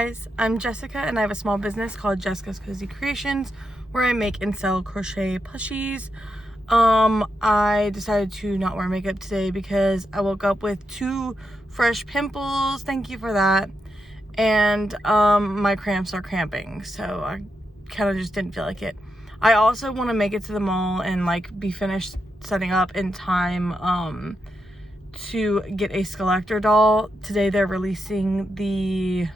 guys, I'm Jessica and I have a small business called Jessica's Cozy Creations where I make and sell crochet plushies. I decided to not wear makeup today because I woke up with 2 fresh pimples. Thank you for that. And my cramps are cramping, so I kind of just didn't feel like it. I also want to make it to the mall and like be finished setting up in time to get a Skeletor doll. Today they're releasing the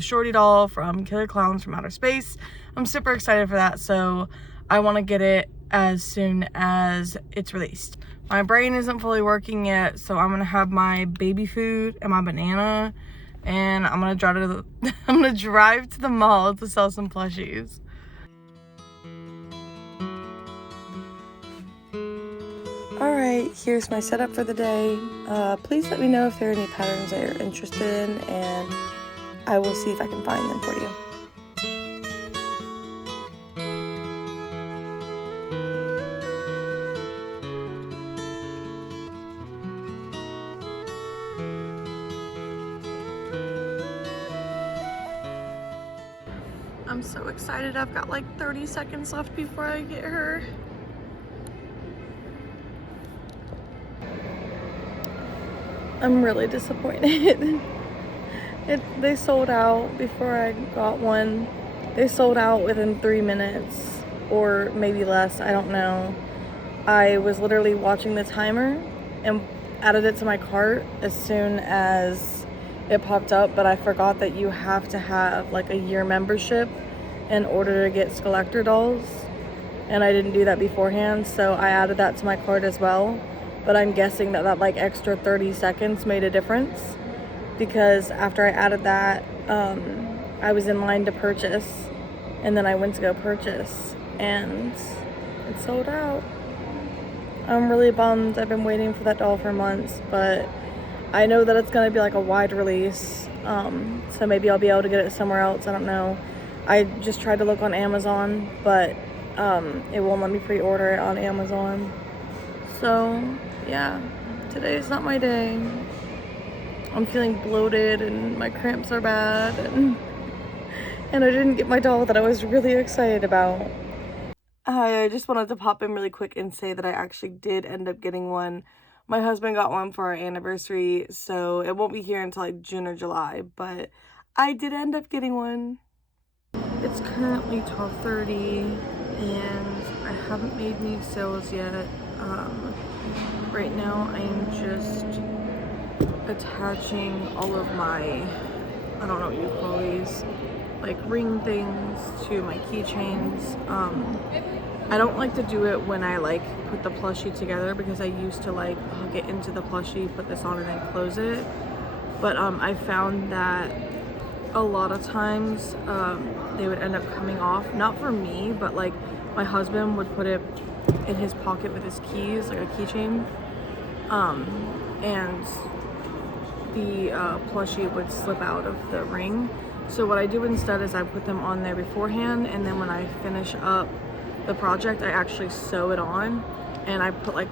Shorty doll from Killer Clowns from Outer Space. I'm super excited for that, so I want to get it as soon as it's released. My brain isn't fully working yet, so I'm gonna have my baby food and my banana, and I'm gonna drive to the mall to sell some plushies. Alright, here's my setup for the day. Please let me know if there are any patterns that you're interested in, and I will see if I can find them for you. I'm so excited. I've got like 30 seconds left before I get her. I'm really disappointed. They sold out before I got one. They sold out within 3 minutes or maybe less, I don't know. I was literally watching the timer and added it to my cart as soon as it popped up, but I forgot that you have to have like a year membership in order to get Skeletor dolls, and I didn't do that beforehand, so I added that to my cart as well. But I'm guessing that like extra 30 seconds made a difference, because after I added that, I was in line to purchase, and then I went to go purchase, and it sold out. I'm really bummed. I've been waiting for that doll for months, but I know that it's gonna be like a wide release, so maybe I'll be able to get it somewhere else. I don't know. I just tried to look on Amazon, but it won't let me pre-order it on Amazon. So yeah, today is not my day. I'm feeling bloated and my cramps are bad, and I didn't get my doll that I was really excited about. I just wanted to pop in really quick and say that I actually did end up getting one. My husband got one for our anniversary, so it won't be here until like June or July, but I did end up getting one. It's currently 12:30 and I haven't made any sales yet. Right now I'm just attaching all of my, I don't know what you call these, like ring things to my keychains. I don't like to do it when I like put the plushie together, because I used to like hook it into the plushie, put this on and then close it. But I found that a lot of times they would end up coming off, not for me, but like my husband would put it in his pocket with his keys, like a keychain, and the plushie would slip out of the ring. So what I do instead is I put them on there beforehand, and then when I finish up the project I actually sew it on, and I put like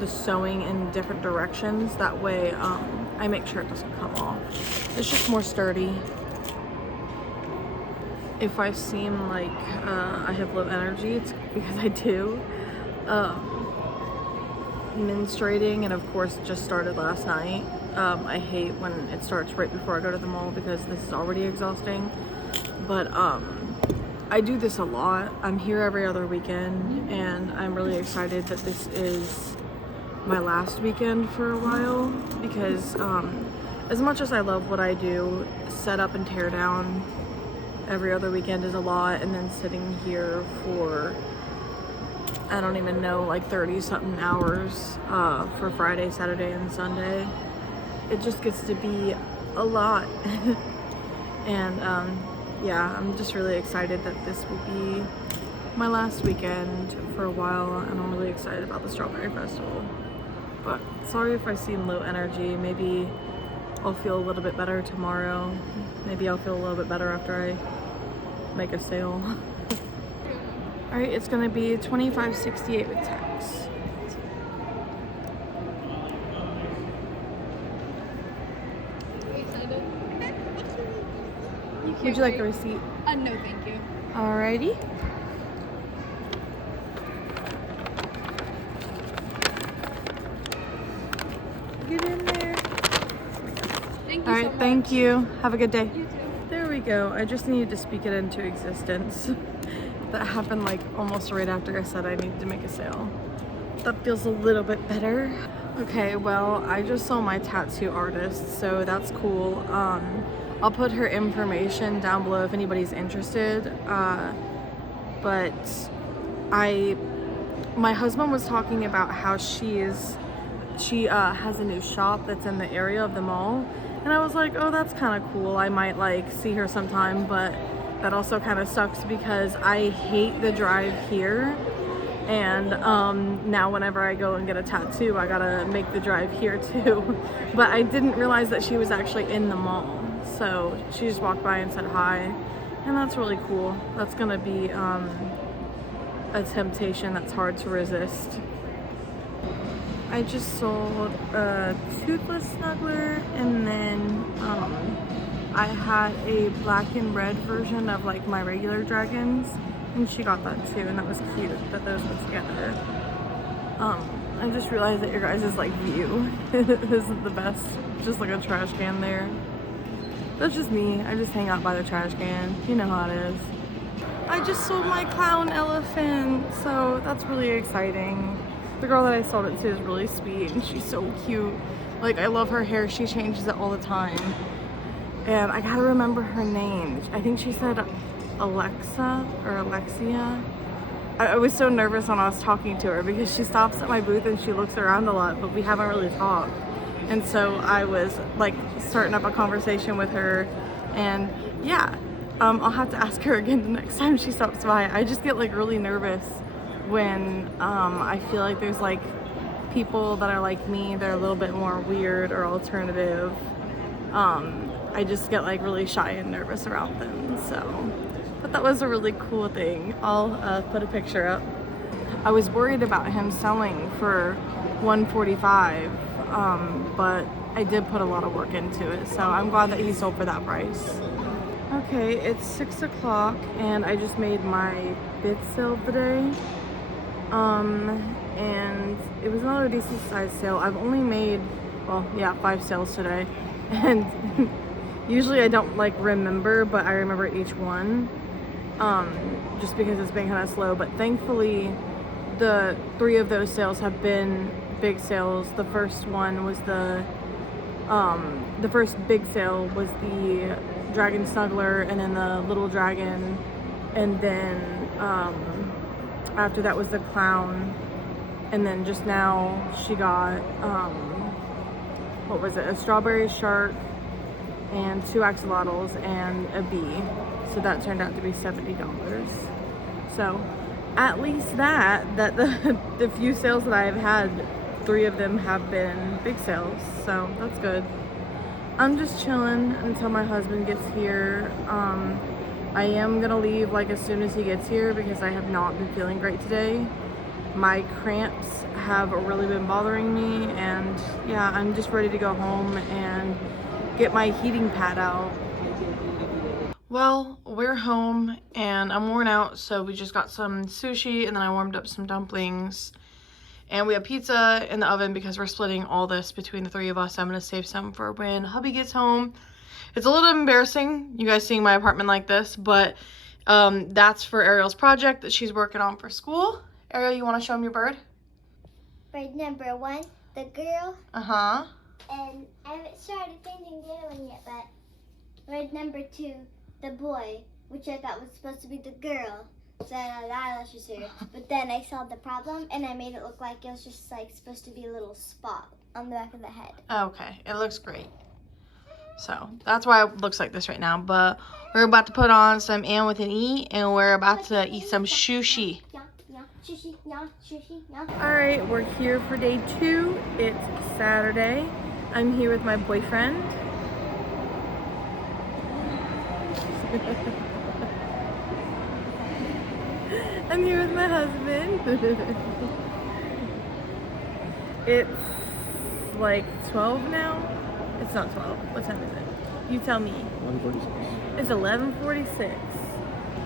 the sewing in different directions. That way I make sure it doesn't come off. It's just more sturdy. If I seem like I have low energy, it's because I do. Menstruating, and of course just started last night. I hate when it starts right before I go to the mall, because this is already exhausting. But I do this a lot. I'm here every other weekend, and I'm really excited that this is my last weekend for a while, because as much as I love what I do, set up and tear down every other weekend is a lot, and then sitting here for, I don't even know, like 30 something hours for Friday, Saturday, and Sunday, it just gets to be a lot. And yeah, I'm just really excited that this will be my last weekend for a while, and I'm really excited about the Strawberry Festival. But sorry if I seem low energy. Maybe I'll feel a little bit better tomorrow. Maybe I'll feel a little bit better after I make a sale. Alright, it's gonna be $25.68 with tax. Would you like a receipt? No, thank you. Alrighty. Get in there. Thank you All right, so much. thank you. Have a good day. You too. There we go. I just needed to speak it into existence. That happened like almost right after I said I needed to make a sale. That feels a little bit better. Okay, well, I just saw my tattoo artist, so that's cool. I'll put her information down below if anybody's interested. But my husband was talking about how she has a new shop that's in the area of the mall, and I was like, oh, that's kind of cool. I might like see her sometime, but that also kind of sucks because I hate the drive here. And now whenever I go and get a tattoo, I gotta make the drive here too. But I didn't realize that she was actually in the mall. So she just walked by and said hi. And that's really cool. That's gonna be a temptation that's hard to resist. I just sold a toothless snuggler, and then I had a black and red version of like my regular dragons. And she got that too, and that was cute that those went together. I just realized that your guys' like view isn't the best. Just like a trash can there. That's just me. I just hang out by the trash can. You know how it is. I just sold my clown elephant, so that's really exciting. The girl that I sold it to is really sweet, and she's so cute. Like, I love her hair. She changes it all the time. And I gotta remember her name. I think she said Alexa or Alexia. I was so nervous when I was talking to her because she stops at my booth and she looks around a lot, but we haven't really talked. And so I was like starting up a conversation with her, and yeah, I'll have to ask her again the next time she stops by. I just get like really nervous when I feel like there's like people that are like me that are a little bit more weird or alternative. I just get like really shy and nervous around them, so. But that was a really cool thing. I'll put a picture up. I was worried about him selling for $145, but I did put a lot of work into it, so I'm glad that he sold for that price. Okay, it's 6 o'clock and I just made my bid sale of the day. And it was another decent sized sale. I've only made, well, yeah, 5 sales today. And usually I don't like remember, but I remember each one. Just because it's been kind of slow, but thankfully the 3 of those sales have been big sales. The first one was the first big sale was the dragon snuggler, and then the little dragon, and then after that was the clown, and then just now she got what was it, a strawberry shark and 2 axolotls and a bee. So that turned out to be $70. So at least that the few sales that I have had, 3 of them have been big sales. So that's good. I'm just chilling until my husband gets here. I am gonna leave like as soon as he gets here because I have not been feeling great today. My cramps have really been bothering me, and yeah, I'm just ready to go home and get my heating pad out. Well, we're home and I'm worn out, so we just got some sushi and then I warmed up some dumplings. And we have pizza in the oven because we're splitting all this between the 3 of us. I'm gonna save some for when hubby gets home. It's a little embarrassing, you guys seeing my apartment like this, but that's for Ariel's project that she's working on for school. Ariel, you wanna show them your bird? Bird number 1, the girl. Uh-huh. And I haven't started painting the other one yet, but bird number 2, the boy, which I thought was supposed to be the girl. So I had eyelashes here. But then I saw the problem and I made it look like it was just like supposed to be a little spot on the back of the head. Okay, it looks great. So that's why it looks like this right now. But we're about to put on some Ann with an E, and we're about to eat some sushi. Alright, we're here for day 2. It's Saturday. I'm here with my boyfriend. I'm here with my husband. It's like 12 now. It's not 12. What time is it? You tell me. 146. It's 11:46,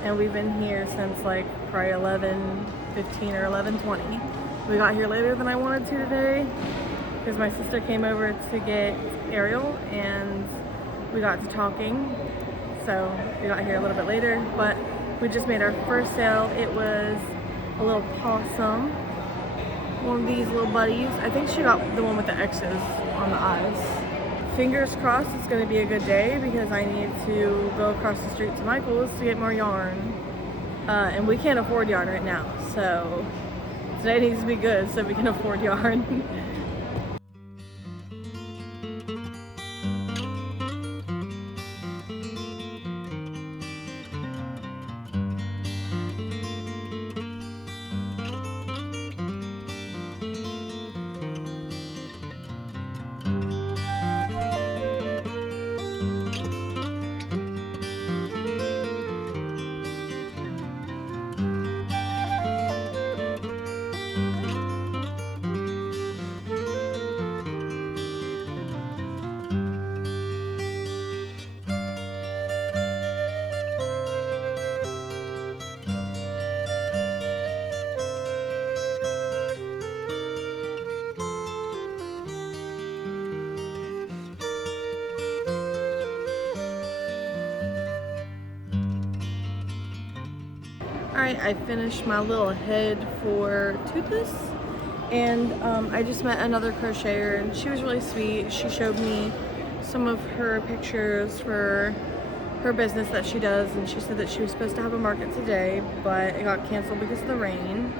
and we've been here since like probably 11:15 or 11:20. We got here later than I wanted to today because my sister came over to get Ariel, and we got to talking. So we got here a little bit later, but we just made our first sale. It was a little possum, one of these little buddies. I think she got the one with the X's on the eyes. Fingers crossed it's going to be a good day because I need to go across the street to Michael's to get more yarn. And we can't afford yarn right now, so today needs to be good so we can afford yarn. Alright, I finished my little head for Toothless, and I just met another crocheter, and she was really sweet. She showed me some of her pictures for her business that she does, and she said that she was supposed to have a market today, but it got canceled because of the rain.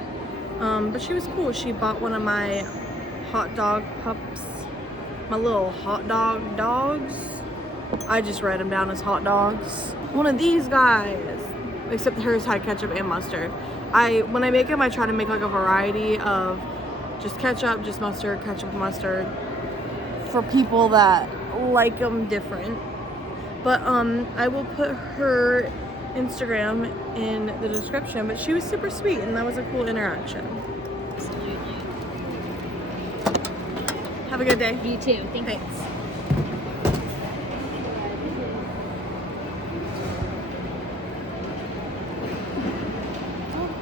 But she was cool. She bought one of my hot dog pups, my little hot dog dogs. I just read them down as hot dogs. One of these guys, except hers had ketchup and mustard. When I make them, I try to make like a variety of just ketchup, just mustard, ketchup, mustard, for people that like them different. But I will put her Instagram in the description, but she was super sweet and that was a cool interaction. Have a good day. You too. Thanks.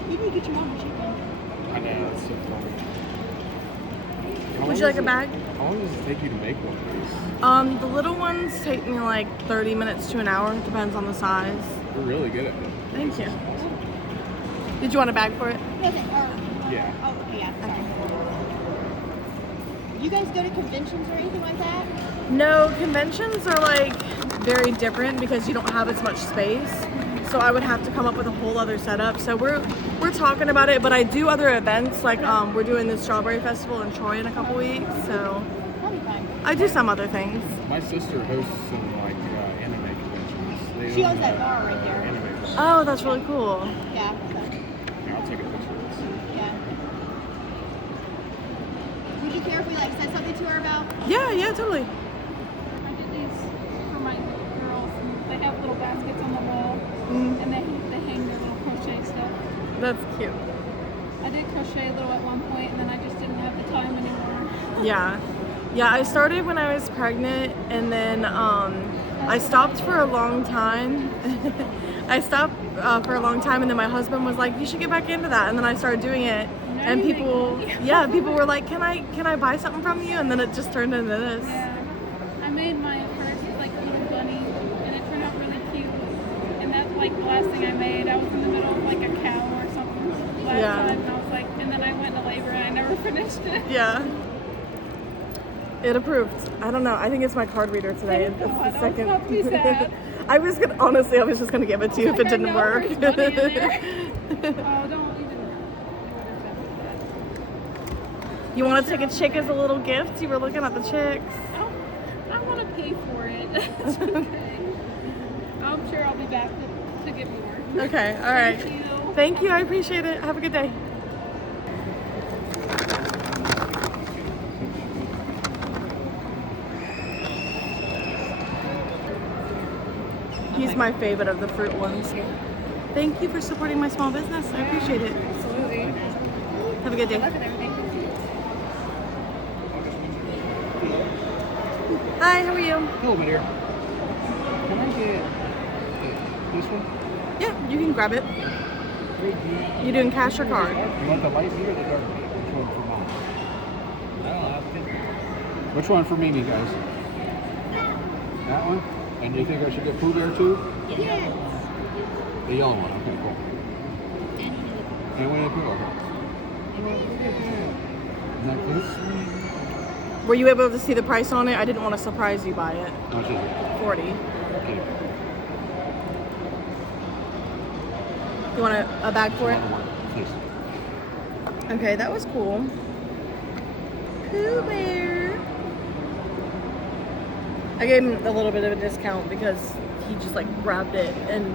You need to get your mom a chicken. I know, it's so funny. Would you like a bag? How long does it take you to make one of these? The little ones take me like 30 minutes to an hour. Depends on the size. You're really good at it. Thank you. Did you want a bag for it? Yeah. Oh, yeah. Sorry. You guys go to conventions or anything like that? No, conventions are like very different because you don't have as much space. So I would have to come up with a whole other setup. So we're talking about it, but I do other events like we're doing the Strawberry Festival in Troy in a couple weeks. So That'll be fine. I do some other things. My sister hosts some like anime conventions. She owns that bar right there. Anime conventions. Oh, that's really cool. Yeah. So, Here, I'll take a picture of this. yeah. Would you care if we like said something to her about? Yeah, totally. I did these for my girls, and they have little baskets on the wall, and they hang their little crochet stuff. That's cute. I did crochet a little at one point, and then I just didn't have the time anymore. Yeah, I started when I was pregnant, and then I stopped for a long time. I stopped for a long time, and then my husband was like, "You should get back into that." And then I started doing it, and you make people, money. people were like, "Can I buy something from you?" And then it just turned into this. Yeah, I made my first like little bunny, and it turned out really cute. And that's like the last thing I made. I was in the middle of like a cow or something last time, and I was like, and then I went into labor, and I never finished it. Yeah. It approved. I don't know. I think it's my card reader today. Thank It's God. the I was second. about to be sad. I was just gonna give it to you if it Like, I didn't know work. there's money in there. Oh, don't even. You want to take a chick as a little gift? You were looking at the chicks. I want to pay for it. It's okay. I'm sure I'll be back to get more. Okay. All right. Thank you. Thank you. I appreciate it. Have a good day. He's my favorite of the fruit ones. Thank you for supporting my small business. I appreciate it. Absolutely. Have a good day. Look at everything. Hi, how are you? Hello, my dear. get this one? Yeah, you can grab it. You doing cash or card? You want the light beer or the dark beer? Which one for mom? Which one for Mimi, guys? That one? And do you think I should get Pooh Bear too? Yes. The yellow one. Okay, cool. And Winnie the Pooh. Okay. Next. Were you able to see the price on it? I didn't want to surprise you by it. How much is it? 40. Okay. You want a bag for it? Please. Okay, that was cool. Pooh Bear. I gave him a little bit of a discount because he just like grabbed it and,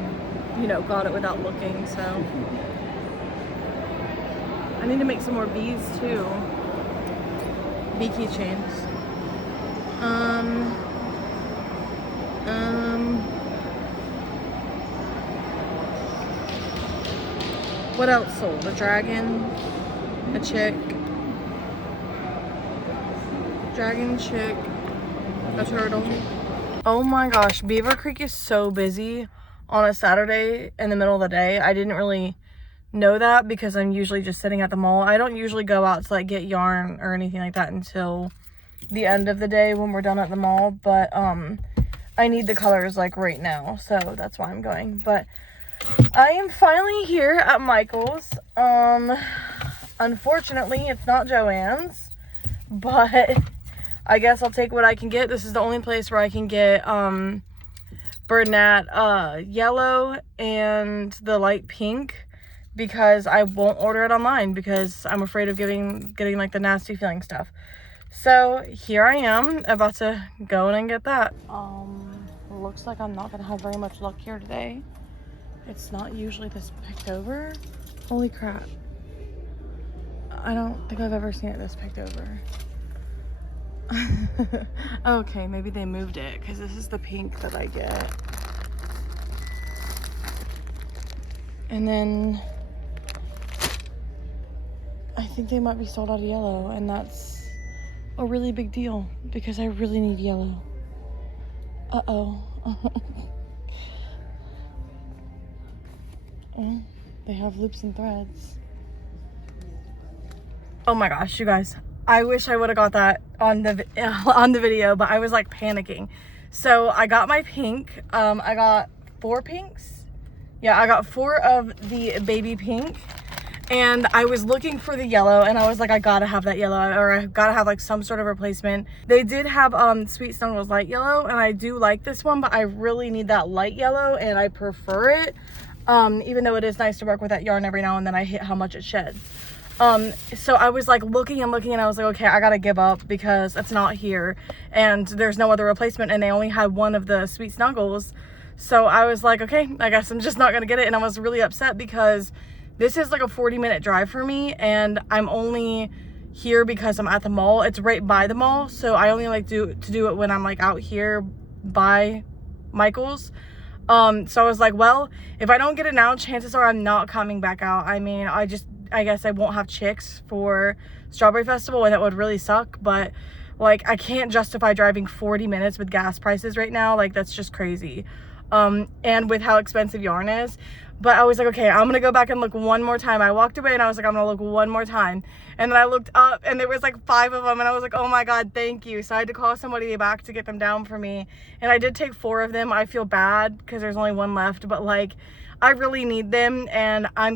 you know, got it without looking, so. I need to make some more bees too. Bee keychains. What else sold? A dragon, a chick, dragon, chick, a turtle. Oh my gosh, Beaver Creek is so busy on a Saturday in the middle of the day. I didn't really know that because I'm usually just sitting at the mall. I don't usually go out to like get yarn or anything like that until the end of the day when we're done at the mall, but I need the colors like right now, so that's why I'm going. But I am finally here at Michael's. Unfortunately it's not Joann's, but I guess I'll take what I can get. This is the only place where I can get Bernat yellow and the light pink, because I won't order it online because I'm afraid of getting like the nasty feeling stuff. So here I am about to go in and get that. Looks like I'm not gonna have very much luck here today. It's not usually this picked over. Holy crap. I don't think I've ever seen it this picked over. Okay, maybe they moved it because this is the pink that I get. And then I think they might be sold out of yellow, and that's a really big deal because I really need yellow. Uh-oh. Oh, they have loops and threads. Oh my gosh, you guys. I wish I would have got that on the video, but I was like panicking. So I got my pink. I got 4 pinks. Yeah, I got 4 of the baby pink. And I was looking for the yellow, and I was like, I gotta have that yellow, or I gotta have like some sort of replacement. They did have Sweet Snuggles light yellow, and I do like this one, but I really need that light yellow, and I prefer it. Even though it is nice to work with that yarn every now and then, I hate how much it sheds. So I was like looking and looking, and I was like, okay, I gotta give up because it's not here, and there's no other replacement, and they only had one of the Sweet Snuggles. So I was like, okay, I guess I'm just not gonna get it. And I was really upset because this is like a 40-minute drive for me, and I'm only here because I'm at the mall. It's right by the mall, so I only like to do it when I'm like out here by Michael's. So I was like, well, if I don't get it now, chances are I'm not coming back out. I mean, I guess I won't have chicks for Strawberry Festival, and that would really suck, but like I can't justify driving 40 minutes with gas prices right now. Like that's just crazy. And with how expensive yarn is. But I was like, okay, I'm gonna go back and look one more time. I walked away and I was like, I'm gonna look one more time. And then I looked up and there was like 5 of them, and I was like, oh my God, thank you. So I had to call somebody back to get them down for me. And I did take 4 of them. I feel bad because there's only 1 left, but like, I really need them, and I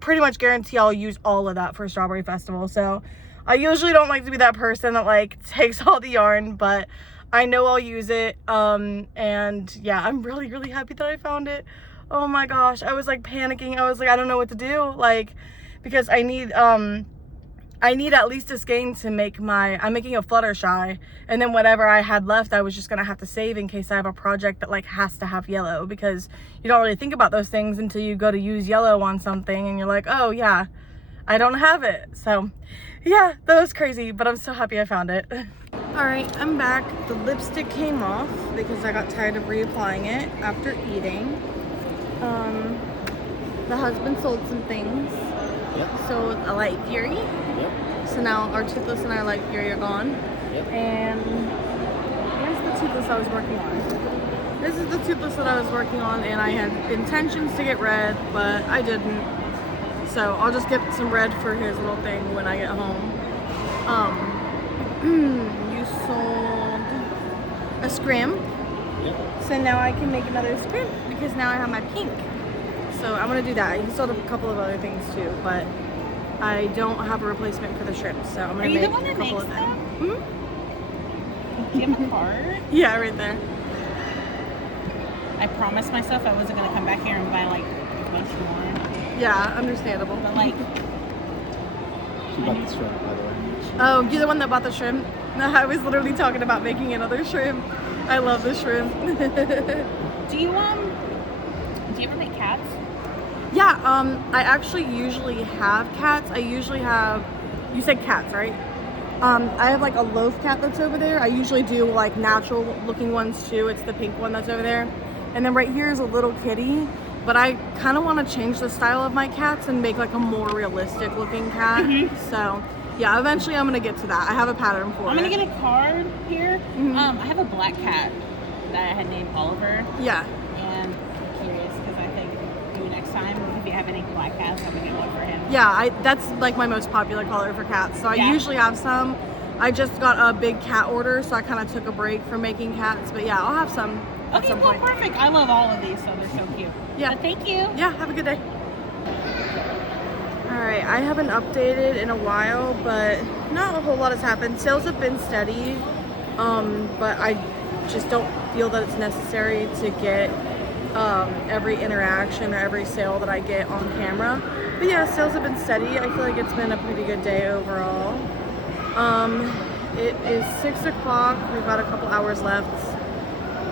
pretty much guarantee I'll use all of that for Strawberry Festival. So I usually don't like to be that person that like takes all the yarn, but I know I'll use it. And yeah, I'm really, really happy that I found it. Oh my gosh, I was like panicking. I was like, I don't know what to do, like, because I need at least a skein to make I'm making a Fluttershy, and then whatever I had left I was just gonna have to save in case I have a project that like has to have yellow, because you don't really think about those things until you go to use yellow on something and you're like, oh yeah, I don't have it. So yeah, that was crazy, but I'm so happy I found it. All right, I'm back. The lipstick came off because I got tired of reapplying it after eating. The husband sold some things. Yep. Sold a Light Fury. Yep. So now our Toothless and our Light Fury are gone. Yep. And where's the Toothless I was working on? This is the toothless that I was working on, and I had intentions to get red, but I didn't. So I'll just get some red for his little thing when I get home. You sold a scrim. Yep. So now I can make another scrim because now I have my pink. So I'm gonna do that. He sold a couple of other things too, but I don't have a replacement for the shrimp, so I'm gonna make a couple of them. Do you have a card? Yeah, right there. I promised myself I wasn't gonna come back here and buy like a bunch more. Yeah, understandable. But like, She bought the shrimp, by the way. Oh, you're the one that bought the shrimp? No, I was literally talking about making another shrimp. I love the shrimp. do you ever make cats? Yeah, I actually usually have cats. I usually have, you said cats, right? I have like a loaf cat that's over there. I usually do like natural looking ones too. It's the pink one that's over there. And then right here is a little kitty, but I kind of want to change the style of my cats and make like a more realistic looking cat. So yeah, eventually I'm gonna get to that. I have a pattern for it. I'm gonna get a card here. I have a black cat that I had named Oliver. Yeah. And I'm curious because I think maybe next time if you have any black cats, I'm gonna get one for him. Yeah, that's like my most popular color for cats. So I usually have some. I just got a big cat order, so I kind of took a break from making cats. But yeah, I'll have some at Okay, some well, point. perfect. I love all of these, so they're so cute. Yeah. But thank you. Yeah, have a good day. Alright, I haven't updated in a while, but not a whole lot has happened. Sales have been steady, but I just don't feel that it's necessary to get every interaction or every sale that I get on camera. But yeah, sales have been steady. I feel like it's been a pretty good day overall. It is 6 o'clock. We've got a couple hours left.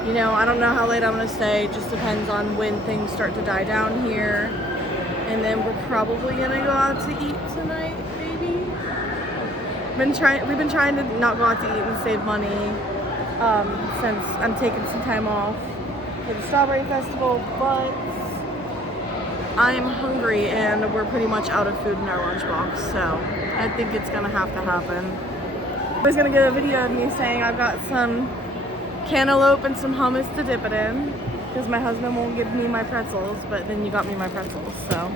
You know, I don't know how late I'm gonna stay. It just depends on when things start to die down here. And then we're probably gonna go out to eat tonight, maybe. We've been trying to not go out to eat and save money since I'm taking some time off for the Strawberry Festival, but I'm hungry and we're pretty much out of food in our lunchbox, so I think it's gonna have to happen. I was gonna get a video of me saying I've got some cantaloupe and some hummus to dip it in because my husband won't give me my pretzels, but then you got me my pretzels, so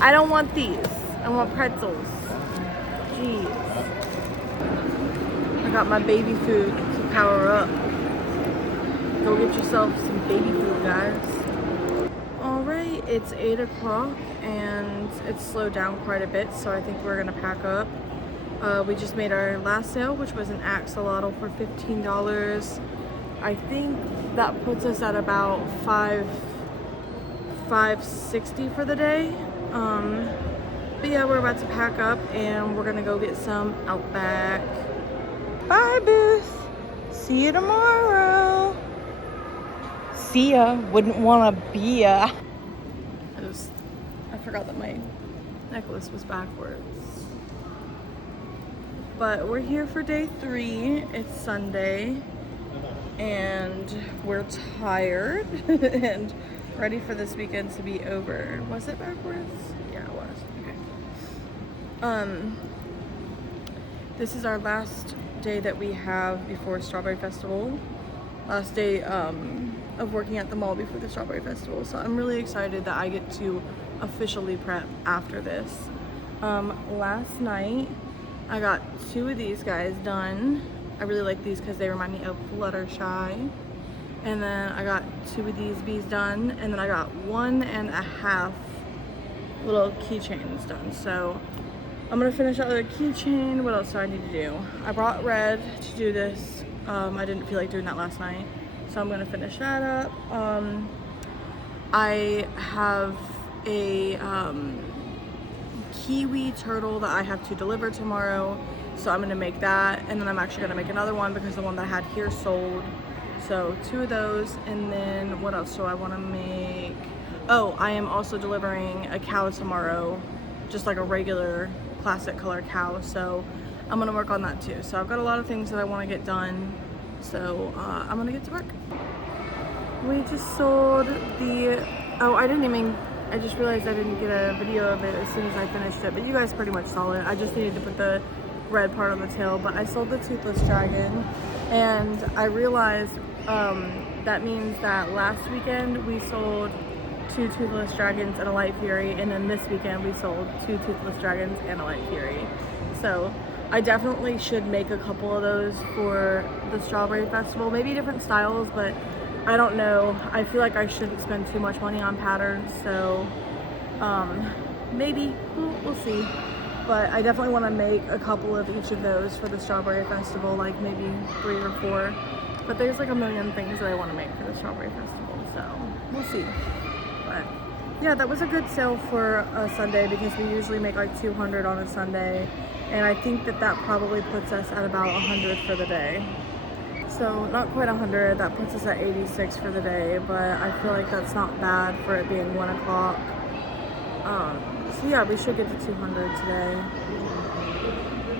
I don't want these. I want pretzels. Jeez. I got my baby food to power up. Go get yourself some baby food, guys. Alright, it's 8 o'clock and it's slowed down quite a bit, so I think we're gonna pack up. We just made our last sale, which was an axolotl for $15. I think that puts us at about $560 for the day. But yeah, we're about to pack up and we're gonna go get some Outback. Bye, Booth. See you tomorrow. See ya. Wouldn't wanna be ya. I forgot that my necklace was backwards. But we're here for day 3. It's Sunday. And we're tired and ready for this weekend to be over. Was it backwards? Yeah, it was. Okay. This is our last day that we have before Strawberry Festival. Last day of working at the mall before the Strawberry Festival. So I'm really excited that I get to officially prep after this. Last night I got 2 of these guys done. I really like these because they remind me of Fluttershy. And then I got 2 of these bees done, and then I got 1.5 little keychains done. So I'm gonna finish out the keychain. What else do I need to do? I brought red to do this. I didn't feel like doing that last night, so I'm gonna finish that up. I have a kiwi turtle that I have to deliver tomorrow, so I'm gonna make that, and then I'm actually gonna make another one because the one that I had here sold. So 2 of those, and then what else do I want to make? Oh, I am also delivering a cow tomorrow, just like a regular classic color cow, so I'm gonna work on that too. So I've got a lot of things that I want to get done, so I'm gonna get to work. We just sold the, oh, I just realized I didn't get a video of it as soon as I finished it, but you guys pretty much saw it. I just needed to put the red part on the tail, but I sold the toothless dragon, and I realized that means that last weekend we sold 2 Toothless Dragons and a Light Fury, and then this weekend we sold 2 Toothless Dragons and a Light Fury. So I definitely should make a couple of those for the Strawberry Festival, maybe different styles, but I don't know. I feel like I shouldn't spend too much money on patterns, so maybe we'll see. But I definitely want to make a couple of each of those for the Strawberry Festival, like maybe 3 or 4. But there's like a million things that I want to make for the Strawberry Festival, so we'll see. But yeah, that was a good sale for a Sunday because we usually make like 200 on a Sunday, and I think that that probably puts us at about 100 for the day. So not quite 100, that puts us at 86 for the day, but I feel like that's not bad for it being 1 o'clock. So yeah, we should get to 200 today.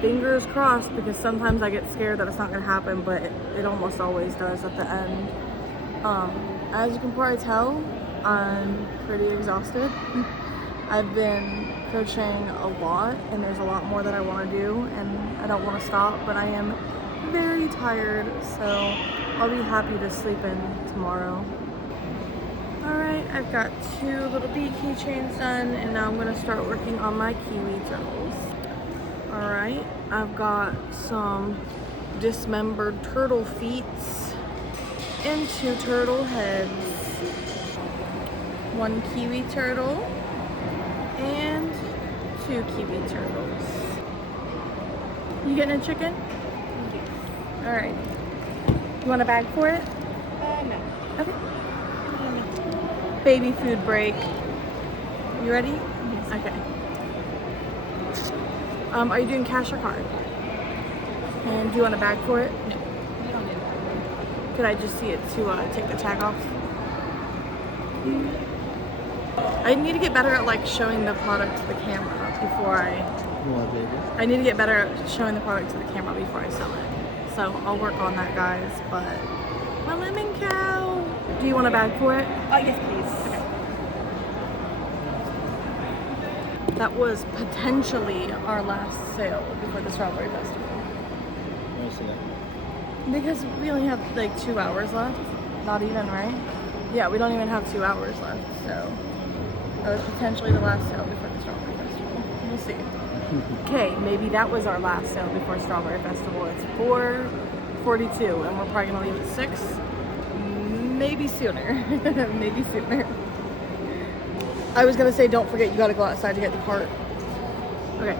Fingers crossed, because sometimes I get scared that it's not gonna happen, but it almost always does at the end. As you can probably tell, I'm pretty exhausted. I've been crocheting a lot, and there's a lot more that I want to do, and I don't want to stop, but I am very tired, so I'll be happy to sleep in tomorrow. Alright, I've got 2 little bee keychains done, and now I'm going to start working on my kiwi turtles. Alright, I've got some dismembered turtle feet and 2 turtle heads. 1 kiwi turtle and 2 kiwi turtles. You getting a chicken? Alright. You want a bag for it? No. Okay. Baby food break. You ready? Yes. Okay. Are you doing cash or card? And do you want a bag for it? No. You don't do that. Could I just see it to take the tag off? I need to get better at like showing the product to the camera before I need to get better at showing the product to the camera before I sell it. So I'll work on that, guys. But my lemon cow. Do you want a bag for it? Oh, yes, please. Okay. That was potentially our last sale before the Strawberry Festival. Why is that? Because we only have like 2 hours left. Not even, right? Yeah, we don't even have 2 hours left, so that was potentially the last sale before the Strawberry Festival. We'll see. Okay, maybe that was our last sale before Strawberry Festival. It's 4:42, and we're probably gonna leave at 6. Maybe sooner. Maybe sooner. I was gonna say, don't forget, you gotta go outside to get the cart. Okay.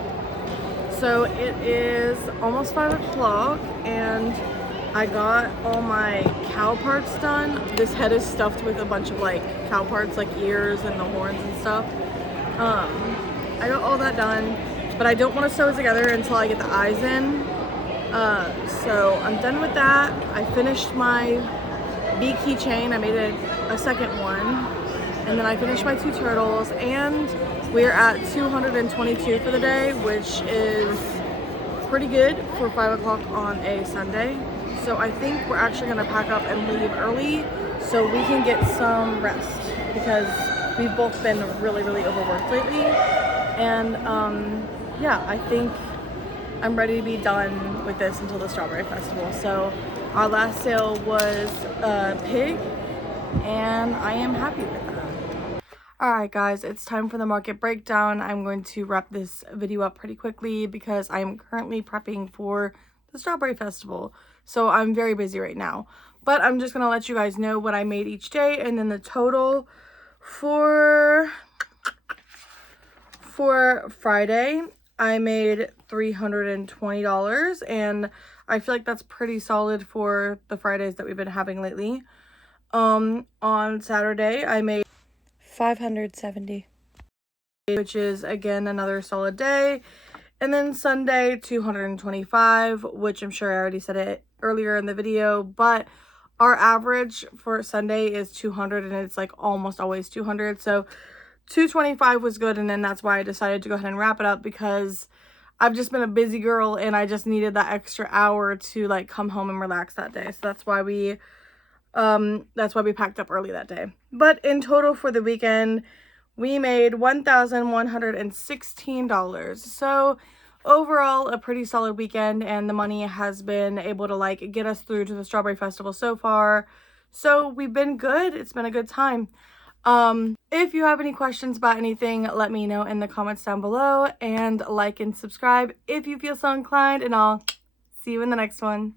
So it is almost 5 o'clock, and I got all my cow parts done. This head is stuffed with a bunch of like cow parts, like ears and the horns and stuff. I got all that done, but I don't want to sew it together until I get the eyes in. So I'm done with that. I finished my bee keychain. I made a second one, and then I finished my 2 turtles, and we're at 222 for the day, which is pretty good for 5 o'clock on a Sunday. So I think we're actually gonna pack up and leave early so we can get some rest, because we've both been really, really overworked lately. And yeah, I think I'm ready to be done with this until the Strawberry Festival. So our last sale was pig, and I am happy with that. Alright guys, it's time for the market breakdown. I'm going to wrap this video up pretty quickly because I am currently prepping for the Strawberry Festival. So I'm very busy right now. But I'm just going to let you guys know what I made each day, and then the total for Friday, I made $320, and I feel like that's pretty solid for the Fridays that we've been having lately. On Saturday, I made $570, which is again another solid day. And then Sunday, $225, which I'm sure I already said it earlier in the video, but our average for Sunday is $200, and it's like almost always $200. So $225 was good, and then that's why I decided to go ahead and wrap it up, because I've just been a busy girl and I just needed that extra hour to like come home and relax that day. So that's why we packed up early that day. But in total for the weekend, we made $1,116. So overall, a pretty solid weekend, and the money has been able to like get us through to the Strawberry Festival so far. So we've been good. It's been a good time. If you have any questions about anything, let me know in the comments down below, and like and subscribe if you feel so inclined, and I'll see you in the next one.